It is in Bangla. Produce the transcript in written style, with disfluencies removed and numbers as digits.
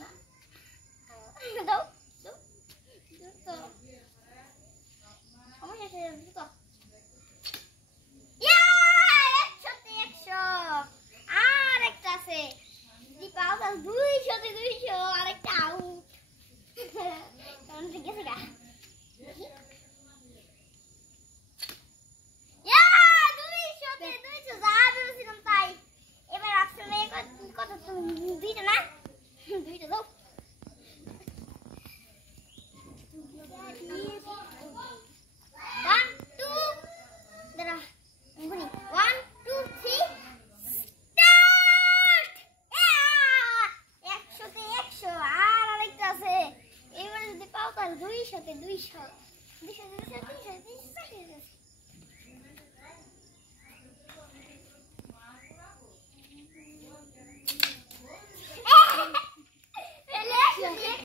দাও দাও তো আমার শেষে তো ইয়া 100 100 আর একটা আছে দীপাও 200 200 আরেকটা আউট কোন দিকে গেছে গা ইয়া 200 200 যা বলেছিলাম তাই এবার আসলে কত দুইটা না দুইটা দাও দুইশো 200